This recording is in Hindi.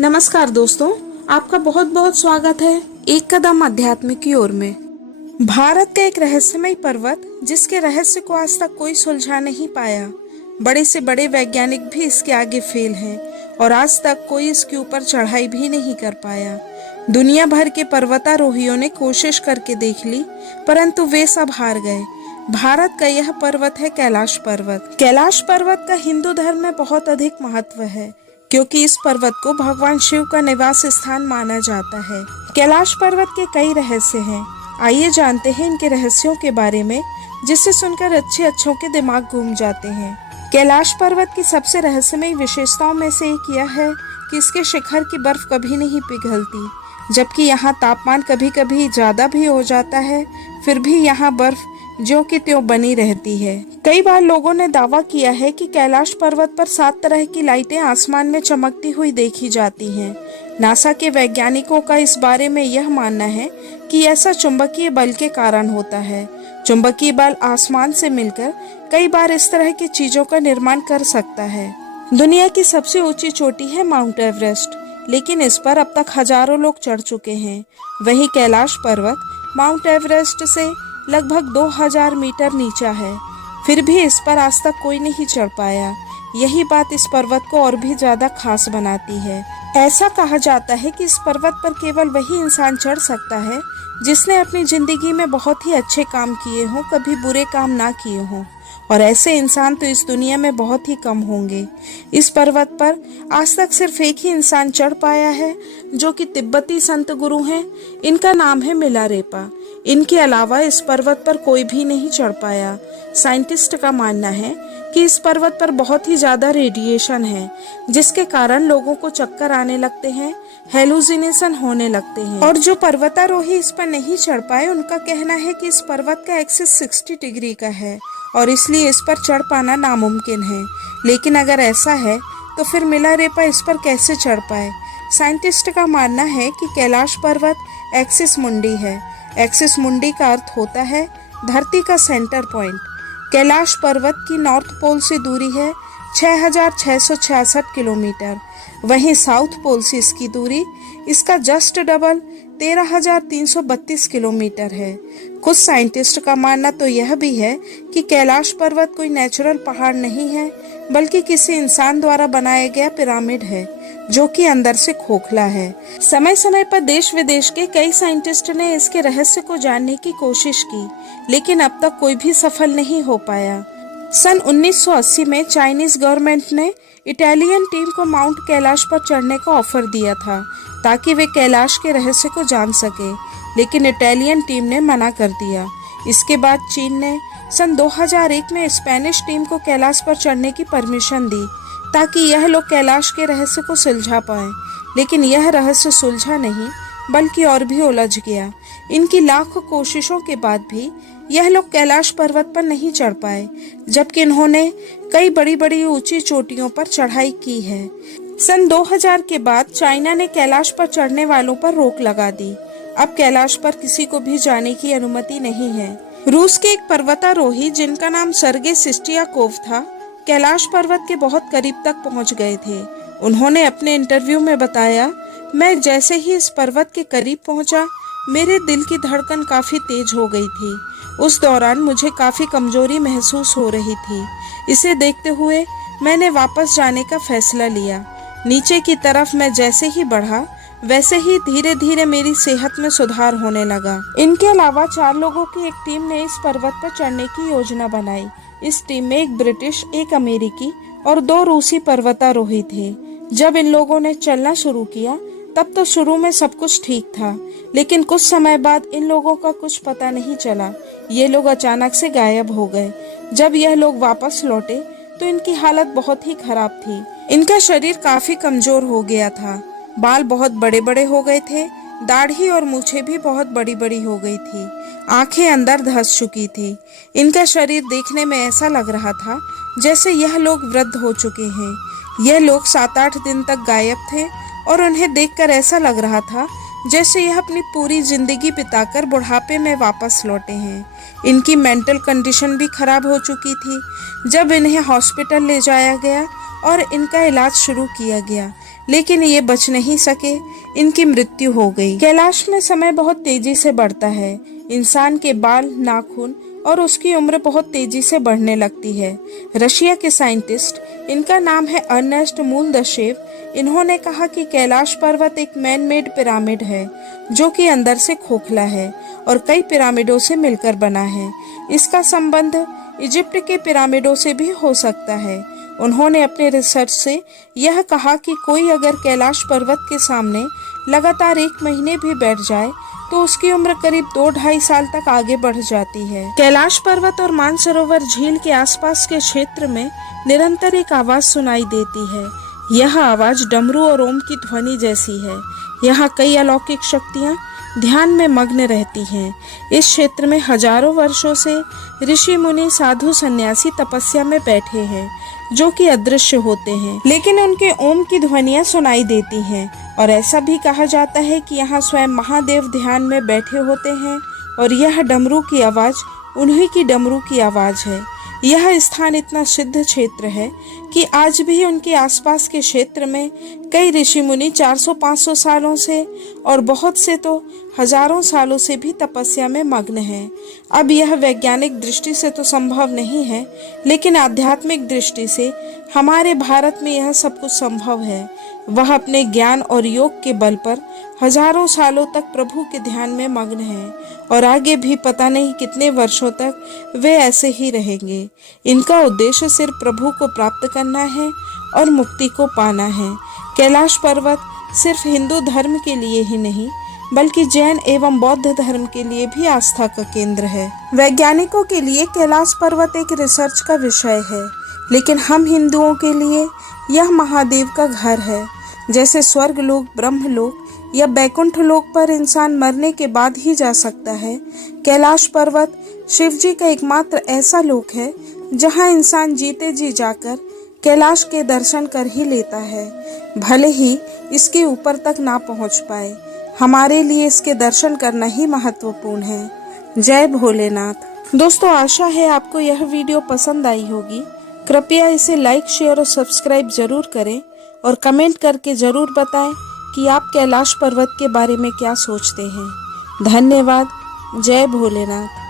नमस्कार दोस्तों, आपका बहुत बहुत स्वागत है एक कदम अध्यात्म की ओर में। भारत का एक रहस्यमय पर्वत जिसके रहस्य को आज तक कोई सुलझा नहीं पाया। बड़े से बड़े वैज्ञानिक भी इसके आगे फेल हैं और आज तक कोई इसके ऊपर चढ़ाई भी नहीं कर पाया। दुनिया भर के पर्वतारोहियों ने कोशिश करके देख ली, परंतु वे सब हार गए। भारत का यह पर्वत है कैलाश पर्वत। कैलाश पर्वत का हिंदू धर्म में बहुत अधिक महत्व है, क्योंकि इस पर्वत को भगवान शिव का निवास स्थान माना जाता है। कैलाश पर्वत के कई रहस्य हैं। आइए जानते हैं इनके रहस्यों के बारे में, जिसे सुनकर अच्छों के दिमाग घूम जाते हैं। कैलाश पर्वत की सबसे रहस्यमय विशेषताओं में से एक यह है कि इसके शिखर की बर्फ कभी नहीं पिघलती, जबकि यहाँ तापमान कभी कभी ज्यादा भी हो जाता है, फिर भी यहाँ बर्फ ज्यों की त्यों बनी रहती है। कई बार लोगों ने दावा किया है कि कैलाश पर्वत पर 7 तरह की लाइटें आसमान में चमकती हुई देखी जाती हैं। नासा के वैज्ञानिकों का इस बारे में यह मानना है कि ऐसा चुंबकीय बल के कारण होता है। चुंबकीय बल आसमान से मिलकर कई बार इस तरह की चीजों का निर्माण कर सकता है। दुनिया की सबसे ऊंची चोटी है माउंट एवरेस्ट, लेकिन इस पर अब तक हजारों लोग चढ़ चुके हैं। वहीं कैलाश पर्वत माउंट एवरेस्ट से लगभग 2000 मीटर नीचा है, फिर भी इस पर आज तक कोई नहीं चढ़ पाया। यही बात इस पर्वत को और भी ज्यादा खास बनाती है। ऐसा कहा जाता है कि इस पर्वत पर केवल वही इंसान चढ़ सकता है जिसने अपनी जिंदगी में बहुत ही अच्छे काम किए हों, कभी बुरे काम ना किए हों, और ऐसे इंसान तो इस दुनिया में बहुत ही कम होंगे। इस पर्वत पर आज तक सिर्फ एक ही इंसान चढ़ पाया है, जो कि तिब्बती संत गुरु हैं। इनका नाम है मिलारेपा। इनके अलावा इस पर्वत पर कोई भी नहीं चढ़ पाया। साइंटिस्ट का मानना है कि इस पर्वत पर बहुत ही ज्यादा रेडिएशन है, जिसके कारण लोगों को चक्कर आने लगते हैं, हेलुसिनेशन होने लगते हैं। और जो पर्वतारोही इस पर नहीं चढ़ पाए, उनका कहना है कि इस पर्वत का एक्सिस 60 डिग्री का है और इसलिए इस पर चढ़ पाना नामुमकिन है। लेकिन अगर ऐसा है तो फिर मिलारेपा इस पर कैसे चढ़ पाए? साइंटिस्ट का मानना है कि कैलाश पर्वत एक्सिस मुंडी है। एक्सिस मुंडी का अर्थ होता है धरती का सेंटर पॉइंट। कैलाश पर्वत की नॉर्थ पोल से दूरी है 6666 किलोमीटर। वहीं साउथ पोल से इसकी दूरी इसका जस्ट डबल 13332 किलोमीटर है। कुछ साइंटिस्ट का मानना तो यह भी है कि कैलाश पर्वत कोई नेचुरल पहाड़ नहीं है, बल्कि किसी इंसान द्वारा बनाया गया पिरामिड है, जो कि अंदर से खोखला है। समय समय पर देश विदेश के कई साइंटिस्ट ने इसके रहस्य को जानने की कोशिश की, लेकिन अब तक कोई भी सफल नहीं हो पाया। सन 1980 में चाइनीज गवर्नमेंट ने इटालियन टीम को माउंट कैलाश पर चढ़ने का ऑफर दिया था, ताकि वे कैलाश के रहस्य को जान सके, लेकिन इटालियन टीम ने मना कर दिया। इसके बाद चीन ने सन 2001 में स्पेनिश टीम को कैलाश पर चढ़ने की परमिशन दी, ताकि यह लोग कैलाश के रहस्य को सुलझा पाएं। लेकिन यह रहस्य सुलझा नहीं, बल्कि और भी उलझ गया। इनकी लाखों कोशिशों के बाद भी यह लोग कैलाश पर्वत पर नहीं चढ़ पाए, जबकि इन्होंने कई बड़ी बड़ी ऊंची चोटियों पर चढ़ाई की है। सन 2000 के बाद चाइना ने कैलाश पर चढ़ने वालों पर रोक लगा दी। अब कैलाश पर किसी को भी जाने की अनुमति नहीं है। रूस के एक पर्वतारोही जिनका नाम सर्गे सिस्टियाकोव था, कैलाश पर्वत के बहुत करीब तक पहुंच गए थे। उन्होंने अपने इंटरव्यू में बताया, मैं जैसे ही इस पर्वत के करीब पहुंचा, मेरे दिल की धड़कन काफी तेज हो गई थी। उस दौरान मुझे काफी कमजोरी महसूस हो रही थी। इसे देखते हुए मैंने वापस जाने का फैसला लिया। नीचे की तरफ मैं जैसे ही बढ़ा, वैसे ही धीरे धीरे मेरी सेहत में सुधार होने लगा। इनके अलावा 4 लोगों की एक टीम ने इस पर्वत पर चढ़ने की योजना बनाई। इस टीम में एक ब्रिटिश, एक अमेरिकी और 2 रूसी पर्वतारोही थे। जब इन लोगों ने चलना शुरू किया, तब तो शुरू में सब कुछ ठीक था, लेकिन कुछ समय बाद इन लोगों का कुछ पता नहीं चला। ये लोग अचानक से गायब हो गए। जब यह लोग वापस लौटे तो इनकी हालत बहुत ही खराब थी। इनका शरीर काफी कमजोर हो गया था, बाल बहुत बड़े बड़े हो गए थे, दाढ़ी और मूछें भी बहुत बड़ी बड़ी हो गई थी, आंखें अंदर धंस चुकी थी। इनका शरीर देखने में ऐसा लग रहा था जैसे यह लोग वृद्ध हो चुके हैं। यह लोग 7-8 दिन तक गायब थे और उन्हें देखकर ऐसा लग रहा था जैसे यह अपनी पूरी जिंदगी बिताकर बुढ़ापे में वापस लौटे हैं। इनकी मेंटल कंडीशन भी खराब हो चुकी थी। जब इन्हें हॉस्पिटल ले जाया गया और इनका इलाज शुरू किया गया, लेकिन ये बच नहीं सके, इनकी मृत्यु हो गई। कैलाश में समय बहुत तेजी से बढ़ता है। इंसान के बाल, नाखून और उसकी उम्र बहुत तेजी से बढ़ने लगती है। रशिया के साइंटिस्ट, इनका नाम है अर्नेस्ट मोल्दाशेव, इन्होंने कहा कि कैलाश पर्वत एक मैन मेड पिरामिड है जो कि अंदर से खोखला है और कई पिरामिडों से मिलकर बना है। इसका संबंध इजिप्ट के पिरामिडों से भी हो सकता है। उन्होंने अपने रिसर्च से यह कहा कि कोई अगर कैलाश पर्वत के सामने लगातार 1 महीने भी बैठ जाए तो उसकी उम्र करीब 2-2.5 साल तक आगे बढ़ जाती है। कैलाश पर्वत और मानसरोवर झील के आसपास के क्षेत्र में निरंतर एक आवाज सुनाई देती है। यह आवाज डमरू और ओम की ध्वनि जैसी है। यहाँ कई अलौकिक शक्तियाँ ध्यान में मग्न रहती हैं। इस क्षेत्र में हजारों वर्षों से ऋषि मुनि, साधु, सन्यासी तपस्या में बैठे हैं जो कि अदृश्य होते हैं, लेकिन उनके ओम की ध्वनियां सुनाई देती हैं। और ऐसा भी कहा जाता है कि यहाँ स्वयं महादेव ध्यान में बैठे होते हैं और यह डमरू की आवाज उन्हीं की डमरू की आवाज है। यह स्थान इतना सिद्ध क्षेत्र है कि आज भी उनके आसपास के क्षेत्र में कई ऋषि मुनि 400-500 सालों से और बहुत से तो हजारों सालों से भी तपस्या में मग्न हैं। अब यह वैज्ञानिक दृष्टि से तो संभव नहीं है, लेकिन आध्यात्मिक दृष्टि से हमारे भारत में यह सब कुछ संभव है। वह अपने ज्ञान और योग के बल पर हजारों सालों तक प्रभु के ध्यान में मग्न हैं और आगे भी पता नहीं कितने वर्षों तक वे ऐसे ही रहेंगे। इनका उद्देश्य सिर्फ प्रभु को प्राप्त करना है और मुक्ति को पाना है। कैलाश पर्वत सिर्फ हिंदू धर्म के लिए ही नहीं बल्कि जैन एवं बौद्ध धर्म के लिए भी आस्था का केंद्र है। वैज्ञानिकों के लिए कैलाश पर्वत एक रिसर्च का विषय है, लेकिन हम हिंदुओं के लिए यह महादेव का घर है। जैसे स्वर्ग लोक, ब्रह्म लोक या बैकुंठ लोक पर इंसान मरने के बाद ही जा सकता है, कैलाश पर्वत शिव जी का एकमात्र ऐसा लोक है जहां इंसान जीते जी जाकर कैलाश के दर्शन कर ही लेता है, भले ही इसके ऊपर तक ना पहुंच पाए। हमारे लिए इसके दर्शन करना ही महत्वपूर्ण है। जय भोलेनाथ। दोस्तों, आशा है आपको यह वीडियो पसंद आई होगी। कृपया इसे लाइक, शेयर और सब्सक्राइब जरूर करें और कमेंट करके जरूर बताएं कि आप कैलाश पर्वत के बारे में क्या सोचते हैं। धन्यवाद। जय भोलेनाथ।